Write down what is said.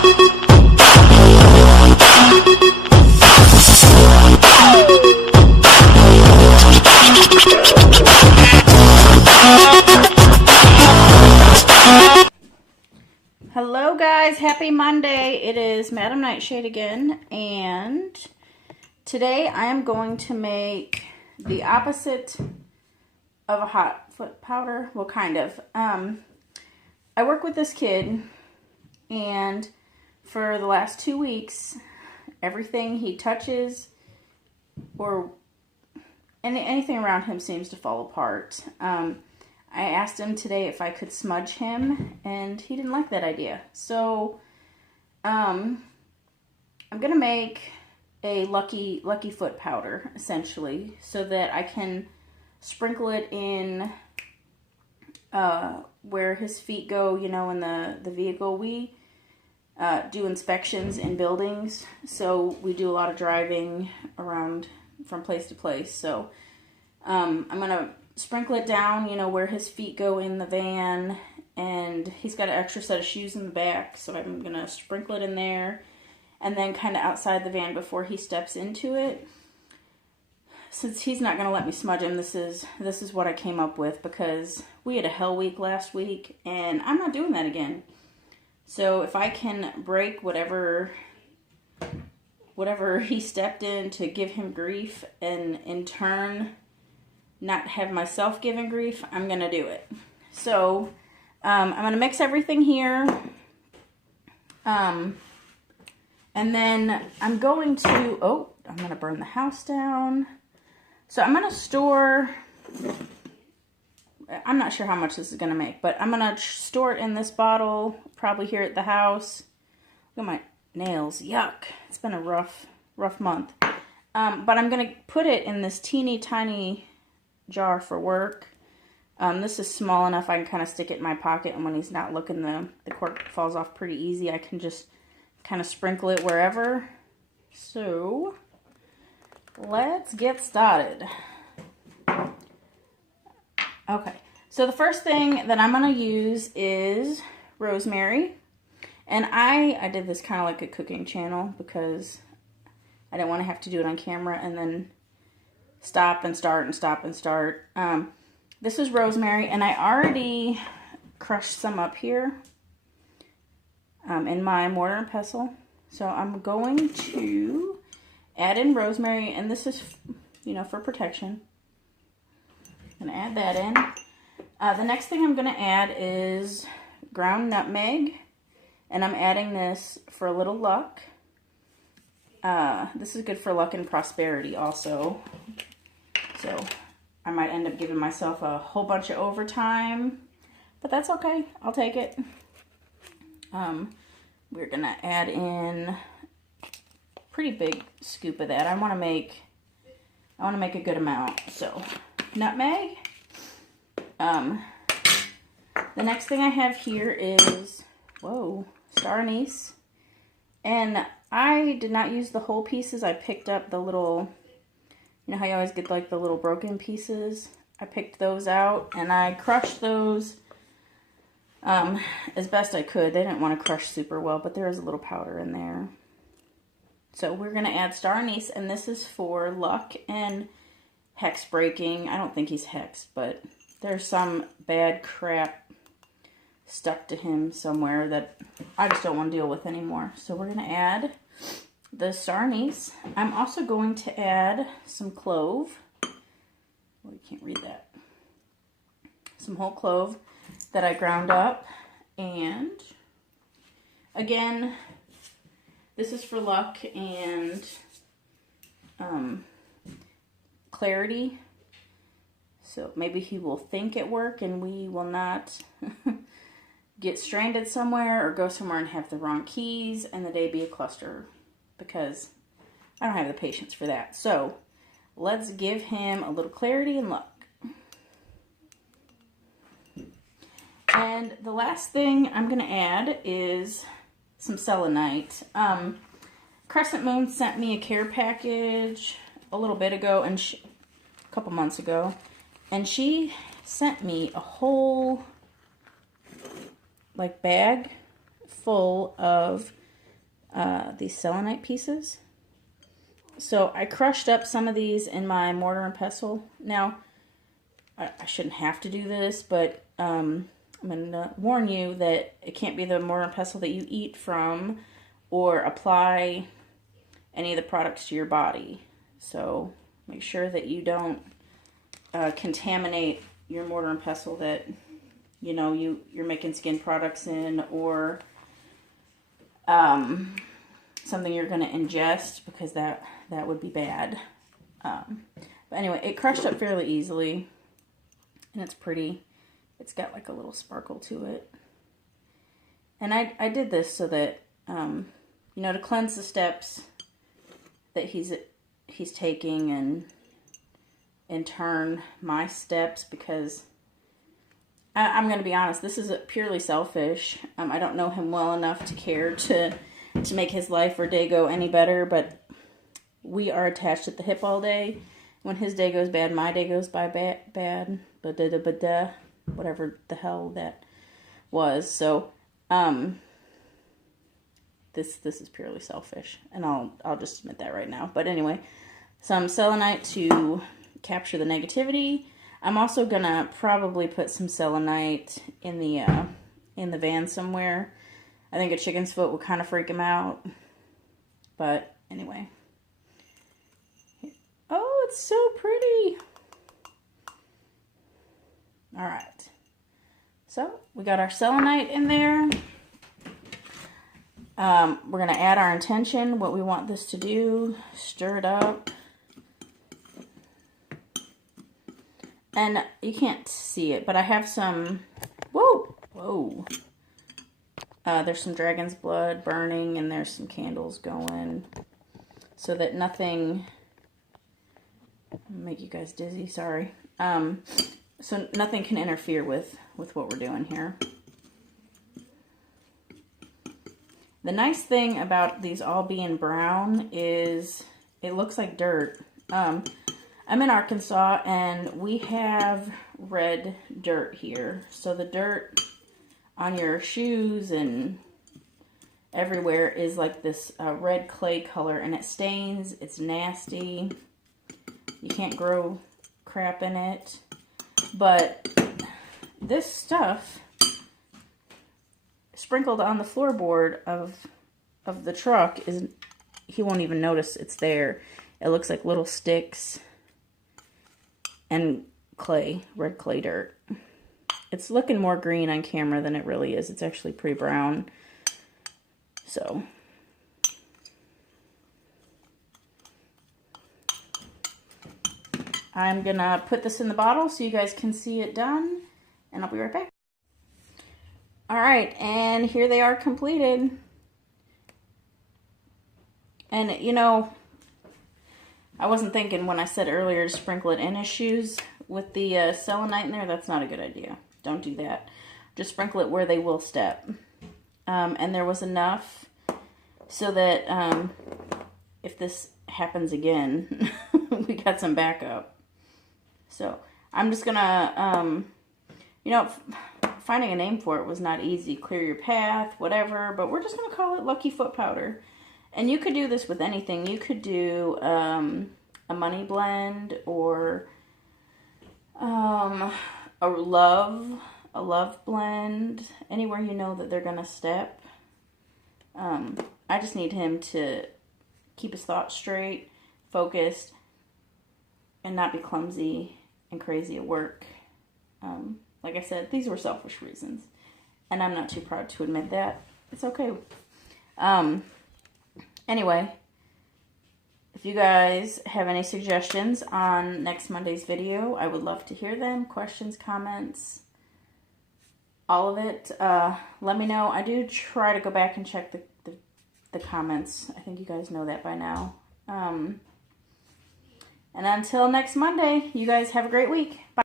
Hello guys, happy Monday. It is Madam Nightshade again, and today I am going to make the opposite of a hot foot powder. Well, kind of. I work with this kid, and for the last 2 weeks, everything he touches or anything around him seems to fall apart. I asked him today if I could smudge him, and he didn't like that idea. So, I'm going to make a lucky foot powder, essentially, so that I can sprinkle it in where his feet go, you know, in the vehicle. We do inspections in buildings, so we do a lot of driving around from place to place. So, I'm going to sprinkle it down, you know, where his feet go in the van, and he's got an extra set of shoes in the back, so I'm going to sprinkle it in there, and then kind of outside the van before he steps into it. Since he's not going to let me smudge him, this is what I came up with, because we had a hell week last week, and I'm not doing that again. So if I can break whatever he stepped in to give him grief, and in turn not have myself giving grief, I'm going to do it. So, I'm going to mix everything here. And then I'm going to burn the house down. So I'm going to store, I'm not sure how much this is going to make, but I'm going to store it in this bottle, probably here at the house. Look at my nails, yuck. It's been a rough month. But I'm going to put it in this teeny tiny jar for work. This is small enough I can kind of stick it in my pocket, and when he's not looking, the cork falls off pretty easy. I can just kind of sprinkle it wherever. So let's get started. Okay, so the first thing that I'm going to use is rosemary, and I did this kind of like a cooking channel because I didn't want to have to do it on camera and then stop and start and stop and start. This is rosemary, and I already crushed some up here in my mortar and pestle. So I'm going to add in rosemary, and this is, you know, for protection. I'm going to add that in. The next thing I'm going to add is ground nutmeg, and I'm adding this for a little luck. This is good for luck and prosperity also. So I might end up giving myself a whole bunch of overtime, but that's okay. I'll take it. We're going to add in a pretty big scoop of that. I want to make a good amount. So nutmeg. The next thing I have here is, star anise. And I did not use the whole pieces. I picked up the little, you know how you always get like the little broken pieces? I picked those out, and I crushed those as best I could. They didn't want to crush super well, but there is a little powder in there. So we're going to add star anise, and this is for luck and hex breaking. I don't think he's hexed, but there's some bad crap stuck to him somewhere that I just don't want to deal with anymore. So we're going to add the star anise. I'm also going to add some clove. Well, you can't read that. Some whole clove that I ground up. And again, this is for luck and clarity. So maybe he will think at work and we will not get stranded somewhere or go somewhere and have the wrong keys and the day be a cluster, because I don't have the patience for that. So let's give him a little clarity and luck. And the last thing I'm going to add is some selenite. Crescent Moon sent me a care package a little bit ago, and a couple months ago, and she sent me a whole bag full of these selenite pieces. So I crushed up some of these in my mortar and pestle. Now, I shouldn't have to do this, but I'm going to warn you that it can't be the mortar and pestle that you eat from or apply any of the products to your body. So make sure that you don't contaminate your mortar and pestle that you're making skin products in, or something you're going to ingest, because that would be bad. But anyway, it crushed up fairly easily, and it's pretty. It's got like a little sparkle to it. And I did this so that, to cleanse the steps that he's taking, and in turn my steps, because I'm going to be honest, this is purely selfish. I don't know him well enough to care to make his life or day go any better, but we are attached at the hip all day. When his day goes bad, my day goes by bad, whatever the hell that was. So, this is purely selfish, and I'll just admit that right now. But anyway, some selenite to capture the negativity. I'm also gonna probably put some selenite in the van somewhere. I think a chicken's foot will kind of freak him out. But anyway. Oh, it's so pretty. All right. So we got our selenite in there. We're going to add our intention, what we want this to do. Stir it up. And you can't see it, but I have some, whoa. There's some dragon's blood burning, and there's some candles going, so that nothing, make you guys dizzy, sorry. So nothing can interfere with what we're doing here. The nice thing about these all being brown is it looks like dirt. I'm in Arkansas, and we have red dirt here. So the dirt on your shoes and everywhere is like this red clay color, and it stains. It's nasty. You can't grow crap in it. But this stuff sprinkled on the floorboard of the truck he won't even notice it's there. It looks like little sticks and clay, red clay dirt. It's looking more green on camera than it really is. It's actually pretty brown. So I'm gonna put this in the bottle so you guys can see it done, and I'll be right back. All right, and here they are completed. And I wasn't thinking when I said earlier to sprinkle it in his shoes with the selenite in there. That's not a good idea. Don't do that. Just sprinkle it where they will step. And there was enough so that if this happens again, we got some backup. So I'm just gonna, finding a name for it was not easy. Clear your path, whatever, but we're just gonna call it Lucky Foot Powder. And you could do this with anything. You could do a money blend, or a love blend, anywhere you know that they're gonna step. I just need him to keep his thoughts straight, focused, and not be clumsy and crazy at work. Like I said, these were selfish reasons, and I'm not too proud to admit that. It's okay. Anyway, if you guys have any suggestions on next Monday's video, I would love to hear them. Questions, comments, all of it. Let me know. I do try to go back and check the comments. I think you guys know that by now. And until next Monday, you guys have a great week. Bye.